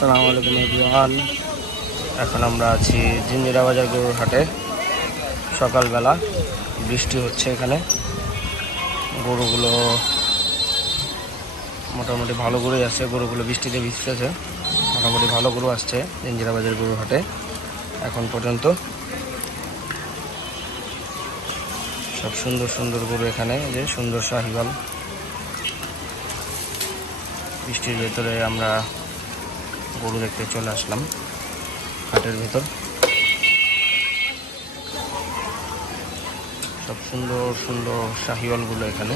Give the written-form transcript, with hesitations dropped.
আসসালামু আলাইকুম এভরিওয়ান। এখন আমরা আছি জিঞ্জিরা বাজার গরুর হাটে। সকালবেলা বৃষ্টি হচ্ছে। এখানে গরুগুলো মোটামুটি ভালো গরুই আছে। গরুগুলো বৃষ্টিতে ভিজতেছে, মোটামুটি ভালো গরু আসছে জিঞ্জিরা বাজার গরুর হাটে এখন পর্যন্ত। সব সুন্দর সুন্দর গরু এখানে, যে সুন্দর শাহিওয়াল। বৃষ্টির ভেতরে আমরা গরু দেখতে চলে আসলাম হাটের ভেতর। সব সুন্দর সুন্দর শাহিওয়ালগুলো এখানে।